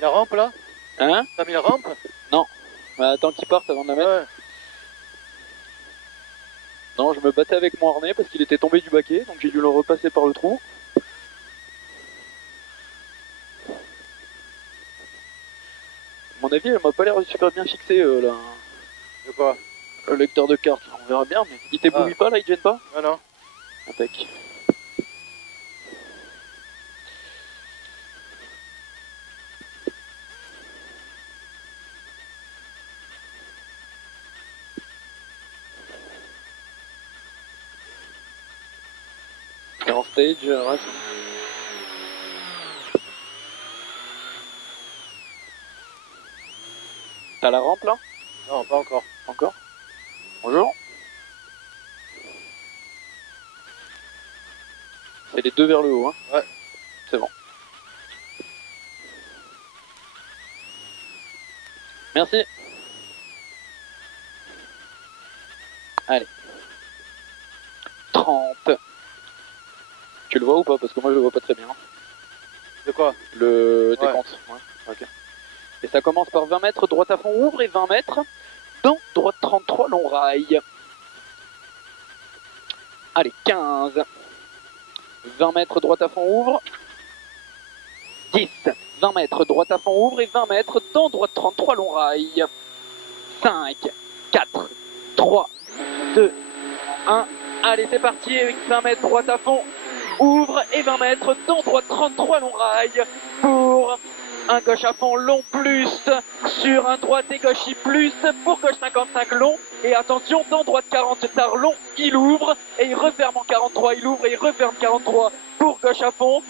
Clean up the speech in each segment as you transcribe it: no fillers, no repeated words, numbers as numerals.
la rampe là? Hein? T'as mis la rampe? Non. Bah, attends qu'il parte avant de la mettre. Ouais. Non, je me battais avec mon harnais parce qu'il était tombé du baquet, donc j'ai dû le repasser par le trou. À mon avis, elle m'a pas l'air super bien fixé là. De quoi? Le lecteur de cartes, on verra bien, mais il t'éblouit pas là, il te gêne pas? Ah non. Impec. C'est en stage, ouais. T'as la rampe là? Non, pas encore. Encore? Bonjour. C'est les deux vers le haut, hein? Ouais. C'est bon. Merci. Allez. 30. Tu le vois ou pas? Parce que moi je le vois pas très bien. De quoi? Le Ouais. décompte. Ouais. Ok. Et ça commence par 20 mètres, droite à fond ouvre et 20 mètres dans droite 33 long rail. Allez, 15. 20 mètres, droite à fond ouvre. 10. 20 mètres, droite à fond ouvre et 20 mètres dans droite 33 long rail. 5, 4, 3, 2, 1. Allez, c'est parti avec 20 mètres, droite à fond ouvre et 20 mètres dans droite 33 long rail pour un gauche à fond long plus sur un droite et gauche I plus pour gauche 55 long et attention dans droite 40 tard long il ouvre et il referme en 43, il ouvre et il referme 43 pour gauche à fond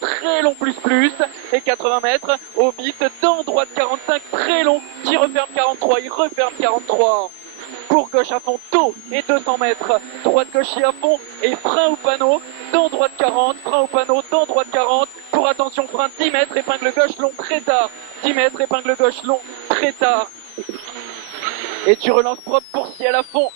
très long plus et 80 mètres au bit dans droite 45 très long qui referme 43, il referme 43 pour gauche à fond tôt et 200 mètres, droite gauche à fond et frein au panneau, dans droite 40, frein au panneau, dans droite 40, pour attention frein 10 mètres, épingle gauche long très tard, 10 mètres, épingle gauche long très tard. Et tu relances propre pour ciel à fond,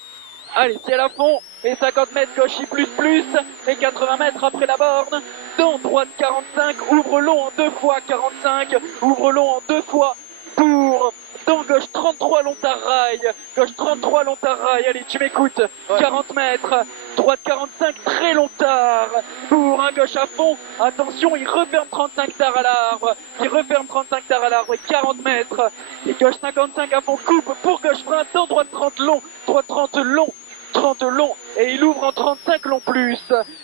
allez ciel à fond, et 50 mètres gauche I plus, et 80 mètres après la borne, dans droite 45, ouvre long en 2 fois, 45, ouvre long en 2 fois, pour... dans gauche 33 long tard rail, gauche 33 long tard rail, allez tu m'écoutes, ouais. 40 mètres, droite 45 très long tard, pour un gauche à fond, attention il referme 35 tard à l'arbre, il referme 35 tard à l'arbre, et 40 mètres, et gauche 55 à fond coupe, pour gauche frein, dans droite 30 long, droite 30 long, 30 long et il ouvre en 35 long plus,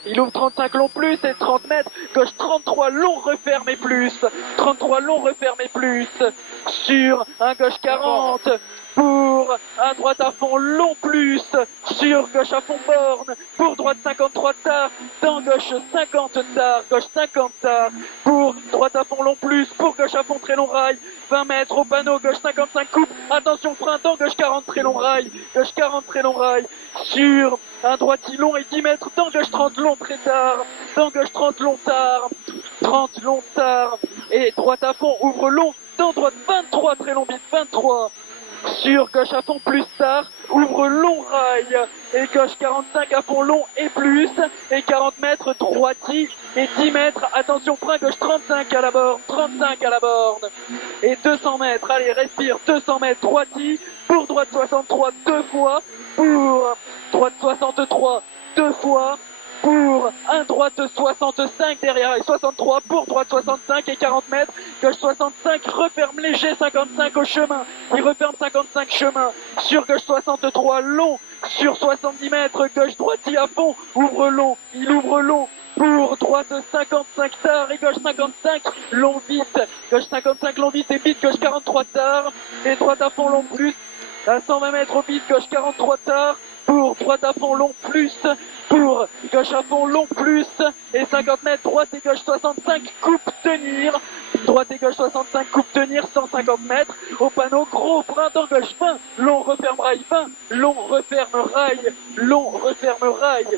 il ouvre 35 long plus et 30 mètres, gauche 33 long referme et plus, 33 long referme et plus, sur un gauche 40 pour un droite à fond long plus, sur gauche à fond borne, pour droite 53 tard, dans gauche 50 tard, gauche 50 tard, pour droite à fond long plus, pour gauche à fond très long rail, 20 mètres au panneau, gauche 55 coupe, attention frein, dans gauche 40 très long rail, gauche 40 très long rail, sur un droiti long et 10 mètres, dans gauche 30 long très tard, dans gauche 30 long tard, 30 long tard, et droite à fond ouvre long, dans droite 23 très long bit, 23, sur gauche à fond plus tard, ouvre long rail, et gauche 45 à fond long et plus, et 40 mètres droiti, et 10 mètres, attention frein gauche 35 à la borne, 35 à la borne, et 200 mètres, allez respire, 200 mètres droiti, pour droite 63 deux fois, pour droite 63 deux fois, pour un droite 65 derrière et 63 pour droite 65 et 40 mètres, gauche 65, referme léger 55 au chemin, il referme 55 chemin, sur gauche 63 long, sur 70 mètres, gauche droiti à fond, ouvre long, il ouvre long, pour droite 55 tard et gauche 55 long vite, gauche 55 long vite et vite, gauche 43 tard et droite à fond long plus, à 120 mètres au vite, gauche 43 tard, pour droite à fond long plus, pour gauche à fond long plus, et 50 mètres, droite et gauche 65, coupe tenir, droite et gauche 65, coupe tenir, 150 mètres, au panneau, gros frein dans gauche 20, long referme rail 20, long referme rail, long referme rail,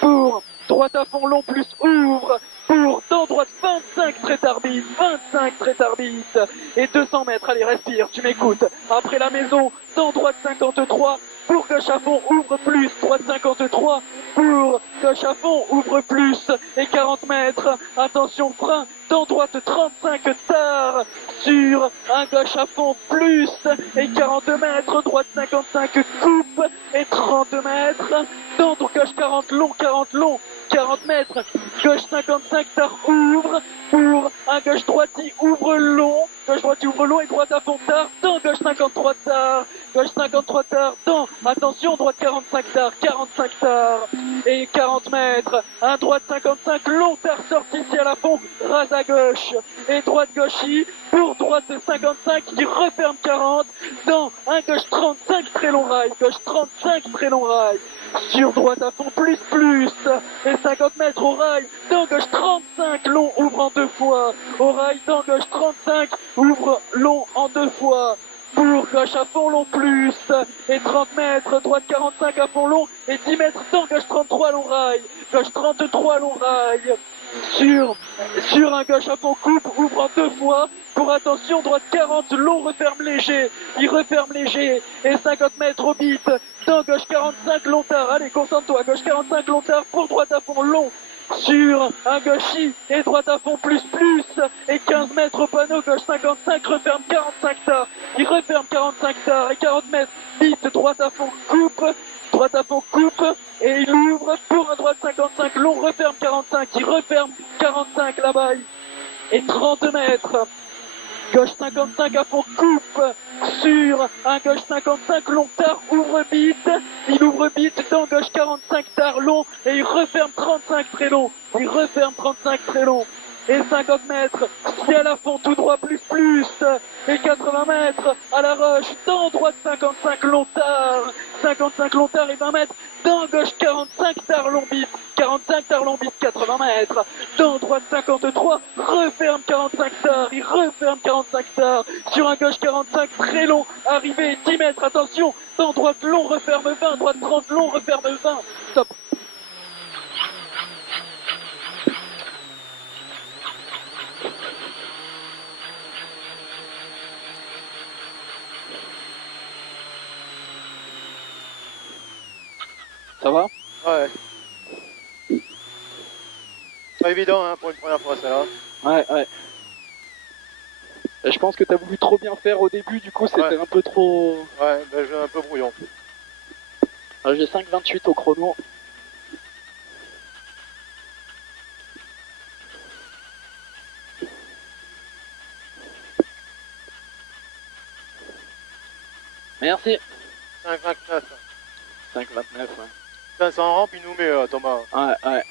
pour droite à fond long plus ouvre, pour dans droite 25 très tard bite, 25 très tard bite, et 200 mètres, allez respire, tu m'écoutes, après la maison, dans droite 53, pour gauche à fond, ouvre plus, droite 53, pour gauche à fond, ouvre plus, et 40 mètres, attention frein, dans droite 35 tard, sur un gauche à fond plus, et 42 mètres, droite 55 coupe, et 30 mètres, dans gauche 40 long, 40 mètres, gauche 55 tard, ouvre, pour un gauche droiti, ouvre long, gauche droiti ouvre long et droite à fond tard, dans gauche 53 tard, gauche 53 tard, dans, attention, droite 45 tard, et 40 mètres, un droite 55 long tard sorti ici à la fond, rase à gauche, et droite gauchis, pour droite 55 qui referme 40, dans un gauche 35 très long rail, gauche 35 très long rail, sur droite à fond plus, et 50 mètres au rail, dans gauche 35 long ouvre en 2 fois, au rail dans gauche 35 ouvre long en 2 fois, pour gauche à fond long plus, et 30 mètres, droite 45 à fond long, et 10 mètres dans gauche 33 long rail, gauche 33 long rail, sur un gauche à fond coupe, ouvre en 2 fois, pour attention, droite 40, long referme léger, il referme léger, et 50 mètres au bit, dans gauche 45 long tard, allez concentre-toi, gauche 45 long tard, pour droite à fond long, sur un gauchis, et droite à fond plus, et 15 mètres au panneau, gauche 55, referme 45 tard, il referme 45 tard, et 40 mètres, bit, droite à fond coupe, et il ouvre pour un droite 55, long referme 45, il referme 45 là-bas, et 30 mètres, gauche 55 à fond coupe, sur un gauche 55 long tard, ouvre bit, il ouvre bit dans gauche 45 tard long, et il referme 35 très long, et 50 mètres, ciel à fond tout droit plus, et 80 mètres à la roche, dans droite 55 long tard, et 20 mètres, dans gauche 45 tard long bit, 80 mètres, dans droite 53, referme 45 tard, il referme 45 tard, sur un gauche 45 très long, arrivé 10 mètres, attention, dans droite long, referme 20, droite 30 long, referme 20, stop. Ça va? Ouais. Pas évident hein, pour une première fois, ça là. Ouais. Je pense que t'as voulu trop bien faire au début, du coup c'était un peu trop... Ouais, ben j'ai un peu brouillon. J'ai 5,28 au chrono. Merci. 5,29. 5,29, ouais. 500 rampe, il nous met Thomas. Ouais.